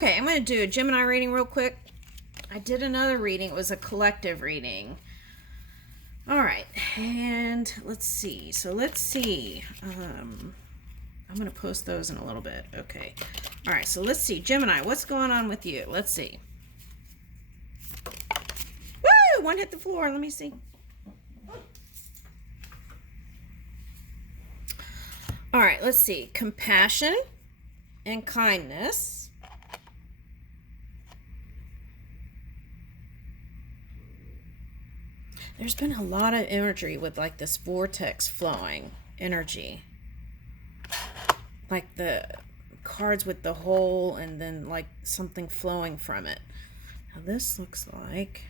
Okay, I'm going to do a Gemini reading real quick. I did another reading. It was a collective reading. All right, and let's see. I'm going to post those in a little bit. Okay. All right, so let's see. Gemini, what's going on with you? Let's see. Woo! One hit the floor. Let me see. All right, let's see. Compassion and kindness. There's been a lot of imagery with like this vortex flowing energy. Like the cards with the hole and then like something flowing from it. Now this looks like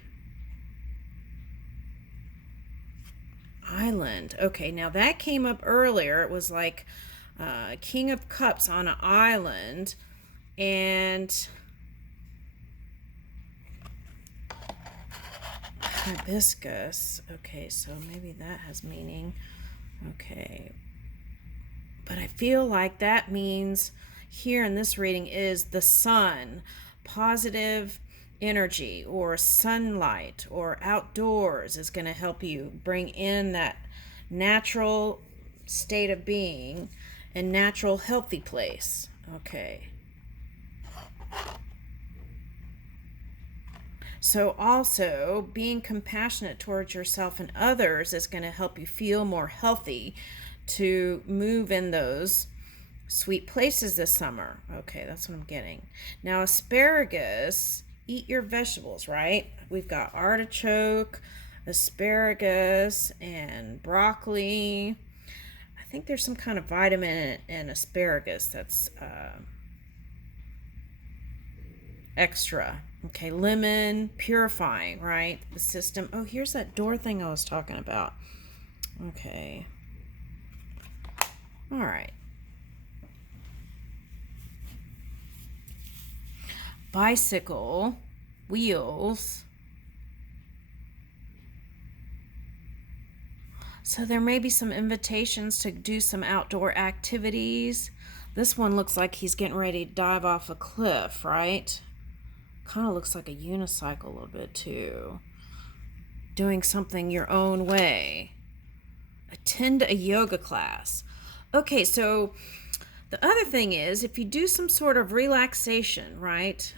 island. Okay, now that came up earlier. It was like King of Cups on an island, and hibiscus. Okay, so maybe that has meaning. Okay, but I feel like that means here in this reading is the sun, positive energy or sunlight or outdoors is going to help you bring in that natural state of being and natural healthy place. Okay. So also being compassionate towards yourself and others is going to help you feel more healthy to move in those sweet places this summer. Okay, that's what I'm getting. Now asparagus, eat your vegetables, right? We've got artichoke, asparagus, and broccoli. I think there's some kind of vitamin in asparagus that's extra. Okay, lemon, purifying, right? The system. Oh, here's that door thing I was talking about. Okay. All right. Bicycle, wheels. So there may be some invitations to do some outdoor activities. This one looks like he's getting ready to dive off a cliff, right? Kind of looks like a unicycle a little bit too. Doing something your own way. Attend a yoga class. Okay, so the other thing is if you do some sort of relaxation, right?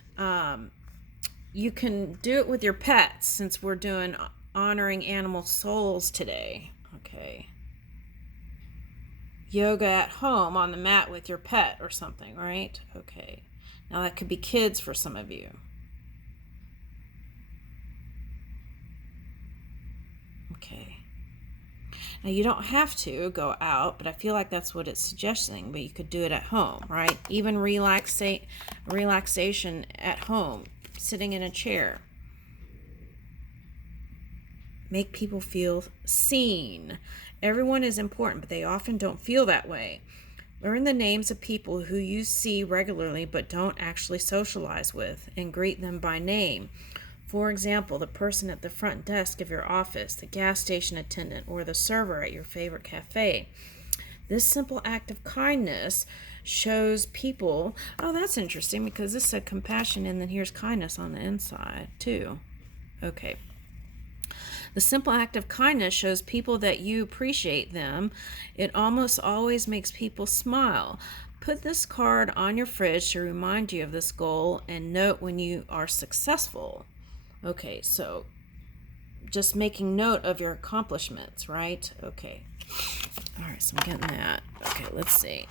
You can do it with your pets since we're doing honoring animal souls today. Okay. Yoga at home on the mat with your pet or something, right? Okay. Now that could be kids for some of you. Okay. Now you don't have to go out, but I feel like that's what it's suggesting, but you could do it at home, right? Even relaxation at home, sitting in a chair. Make people feel seen. Everyone is important, but they often don't feel that way. Learn the names of people who you see regularly but don't actually socialize with and greet them by name. For example, the person at the front desk of your office, the gas station attendant, or the server at your favorite cafe. This simple act of kindness shows people, oh, that's interesting because this said compassion and then here's kindness on the inside too. Okay. The simple act of kindness shows people that you appreciate them. It almost always makes people smile. Put this card on your fridge to remind you of this goal and note when you are successful. Okay, so just making note of your accomplishments, right? Okay. All right, so I'm getting that. Okay, let's see.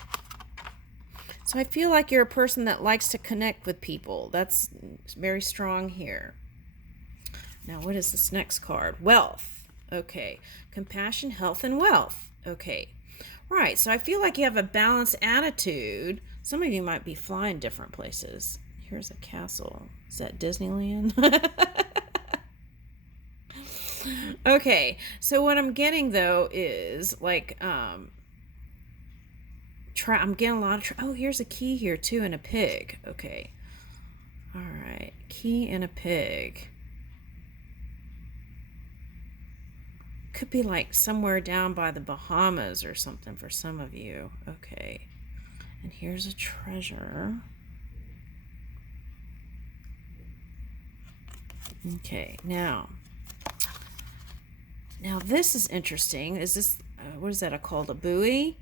So I feel like you're a person that likes to connect with people. That's very strong here. Now, what is this next card? Wealth. Okay. Compassion, health, and wealth. Okay. Right, so I feel like you have a balanced attitude. Some of you might be flying different places. Here's a castle. Is that Disneyland? Okay, so what I'm getting though is like I'm getting a lot of oh, here's a key here too and a pig. Okay. All right, key and a pig. Could be like somewhere down by the Bahamas or something for some of you. Okay. And here's a treasure. Okay, now this is interesting. Is this, what is that called, a buoy?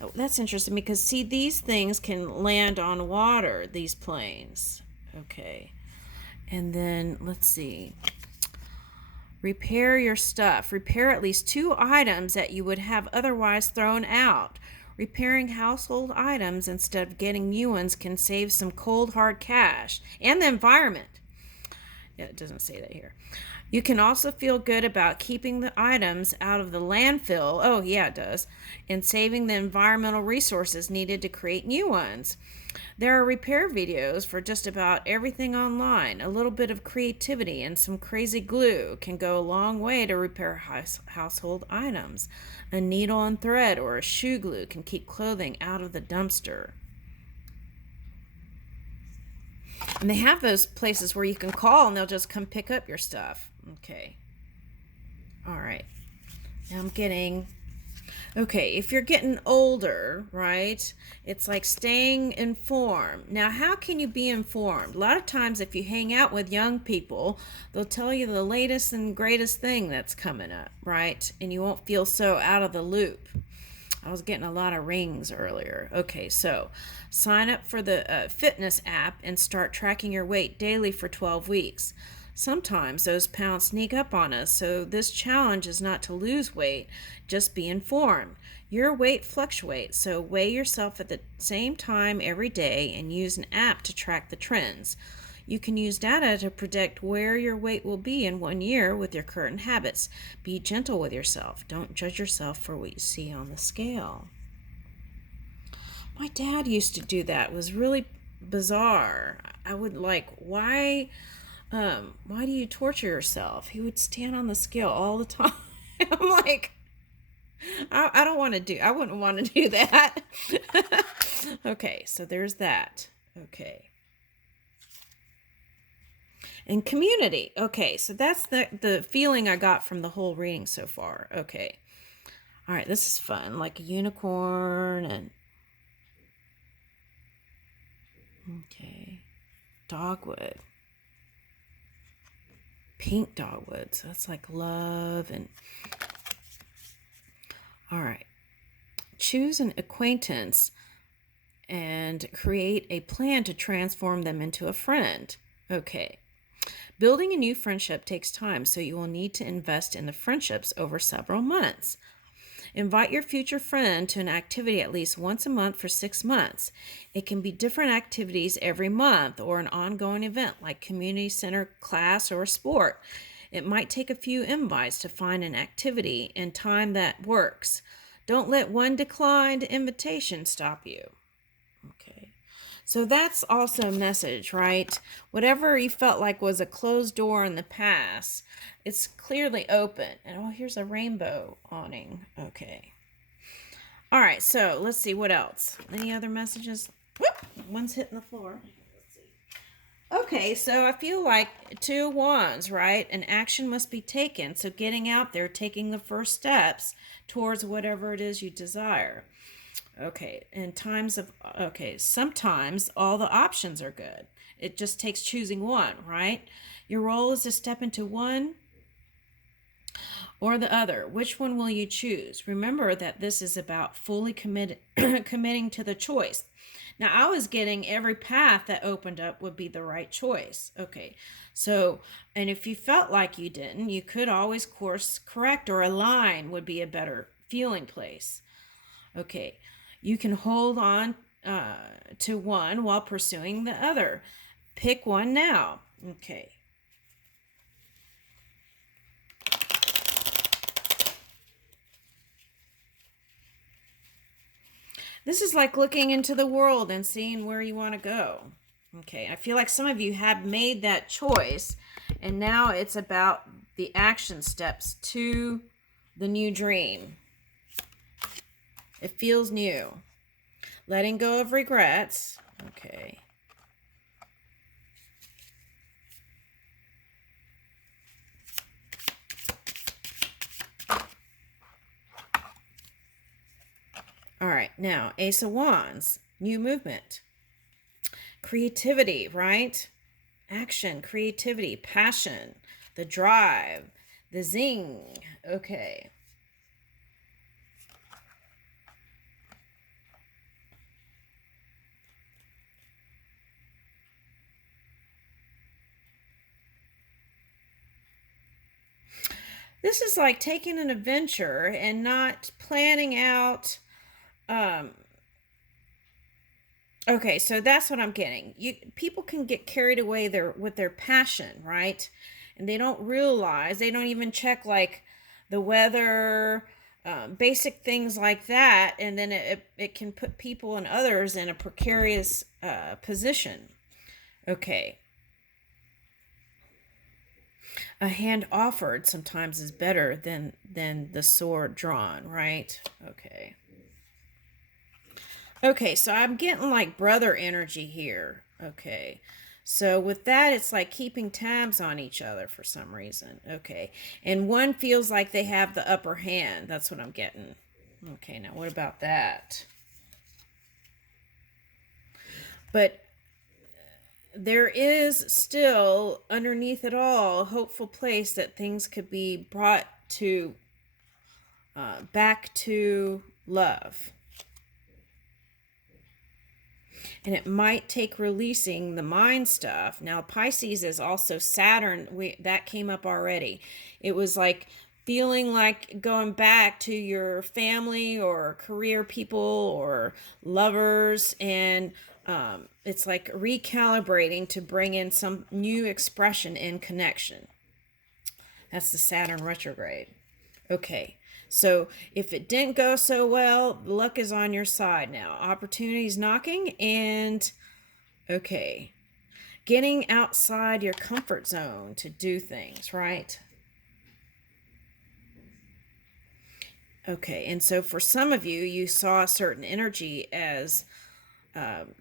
Oh, that's interesting because, see, these things can land on water, these planes. Okay. And then, let's see. Repair your stuff. Repair at least 2 items that you would have otherwise thrown out. Repairing household items instead of getting new ones can save some cold, hard cash and the environment. Yeah, it doesn't say that here. You can also feel good about keeping the items out of the landfill. Oh, yeah, it does. And saving the environmental resources needed to create new ones. There are repair videos for just about everything online. A little bit of creativity and some crazy glue can go a long way to repair household items. A needle and thread or a shoe glue can keep clothing out of the dumpster. And they have those places where you can call and they'll just come pick up your stuff. Okay. All right. Now I'm getting... Okay, if you're getting older, right, it's like staying informed. Now, how can you be informed? A lot of times if you hang out with young people, they'll tell you the latest and greatest thing that's coming up, right? And you won't feel so out of the loop. I was getting a lot of rings earlier. Okay, so sign up for the fitness app and start tracking your weight daily for 12 weeks. Sometimes those pounds sneak up on us, so this challenge is not to lose weight, just be informed. Your weight fluctuates, so weigh yourself at the same time every day and use an app to track the trends. You can use data to predict where your weight will be in 1 year with your current habits. Be gentle with yourself. Don't judge yourself for what you see on the scale. My dad used to do that. It was really bizarre. I would like, why do you torture yourself? He would stand on the scale all the time. I'm like, I wouldn't want to do that. Okay, so there's that. Okay. And community. Okay, so that's the feeling I got from the whole reading so far. Okay. All right, this is fun. Like a unicorn and... Okay. Dogwood. Pink dogwood. So that's like love and... All right. Choose an acquaintance and create a plan to transform them into a friend. Okay. Building a new friendship takes time, so you will need to invest in the friendships over several months. Invite your future friend to an activity at least once a month for 6 months. It can be different activities every month or an ongoing event like community center, class, or a sport. It might take a few invites to find an activity and time that works. Don't let one declined invitation stop you. Okay. So that's also a message, right? Whatever you felt like was a closed door in the past, it's clearly open. And oh, here's a rainbow awning. Okay. All right, so let's see what else. Any other messages? Whoop, one's hitting the floor. Let's see. Okay, so I feel like 2 wands, right? An action must be taken. So getting out there, taking the first steps towards whatever it is you desire. Okay, sometimes all the options are good. It just takes choosing one, right? Your role is to step into one or the other. Which one will you choose? Remember that this is about fully committing to the choice. Now, I was getting every path that opened up would be the right choice. Okay, so, and if you felt like you didn't, you could always course correct, or align would be a better feeling place. Okay. You can hold on to one while pursuing the other. Pick one now. Okay. This is like looking into the world and seeing where you want to go. Okay. I feel like some of you have made that choice, and now it's about the action steps to the new dream. It feels new. Letting go of regrets. Okay. All right. Now, Ace of Wands. New movement. Creativity, right? action, creativity, passion, the drive, the zing. Okay. This is like taking an adventure and not planning out. Um, okay, so that's what I'm getting. People can get carried away with their passion, right? And they don't realize, they don't even check like the weather, basic things like that, and then it can put people and others in a precarious position. Okay, a hand offered sometimes is better than the sword drawn, right? Okay. Okay, so I'm getting like brother energy here. Okay. So with that, it's like keeping tabs on each other for some reason. Okay. And one feels like they have the upper hand. That's what I'm getting. Okay, now what about that? But there is still underneath it all a hopeful place that things could be brought to back to love. And it might take releasing the mind stuff. Now Pisces is also Saturn. That came up already. It was like feeling like going back to your family or career people or lovers, and it's like recalibrating to bring in some new expression in connection. That's the Saturn retrograde. Okay, so if it didn't go so well, luck is on your side now. Opportunities knocking, and okay, getting outside your comfort zone to do things, right? Okay, and so for some of you, you saw a certain energy as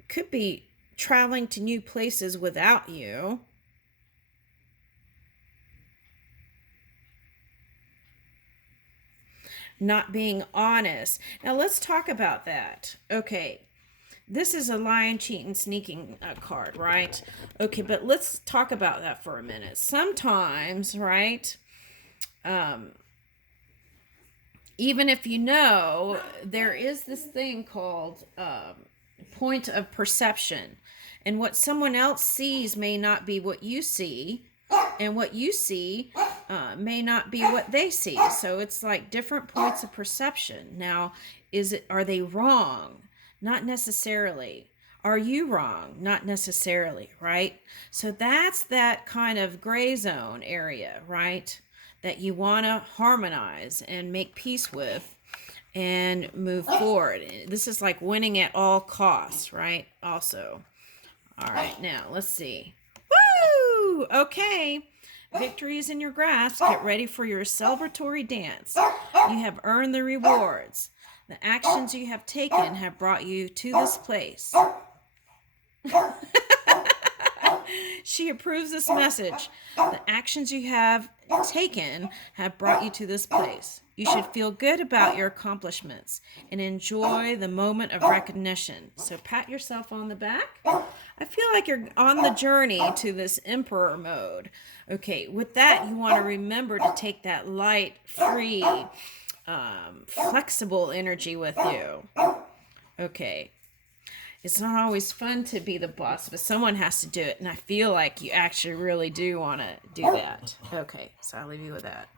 could be traveling to new places without you. Not being honest. Now let's talk about that. Okay, this is a lying, cheating, sneaking card, right? Okay, but let's talk about that for a minute. Sometimes, right? Um, Even if you know, there is this thing called point of perception, and what someone else sees may not be what you see, and what you see may not be what they see. So it's like different points of perception. Now, are they wrong? Not necessarily. Are you wrong? Not necessarily, right? So that's that kind of gray zone area, right? That you want to harmonize and make peace with and move forward. This is like winning at all costs, right? Also. All right, now let's see. Woo! Okay. Victory is in your grasp. Get ready for your celebratory dance. You have earned the rewards. The actions you have taken have brought you to this place. She approves this message. The actions you have taken have brought you to this place. You should feel good about your accomplishments and enjoy the moment of recognition. So pat yourself on the back. I feel like you're on the journey to this emperor mode. Okay, with that, you want to remember to take that light, free, flexible energy with you. Okay. It's not always fun to be the boss, but someone has to do it. And I feel like you actually really do want to do that. Okay, so I'll leave you with that.